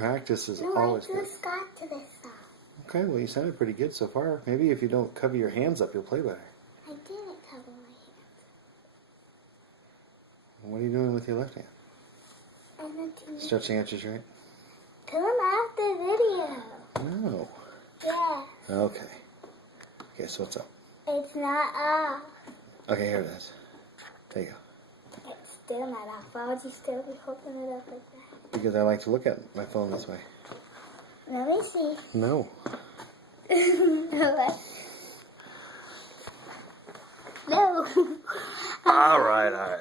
practice is No, always I good. just got to this song. Okay, well, you sounded pretty good so far. Maybe if you don't cover your hands up, you'll play better. I didn't cover my hands. What are you doing with your left hand? I'm not doing it. Stretching out your right? Come after video. No. Yeah. Okay. Okay, so what's up? It's not off. Okay, here it is. There you go. It's still not off. Why would you still be holding it up like that? Because I like to look at my phone this way. Let me see. No. No. All right, all right.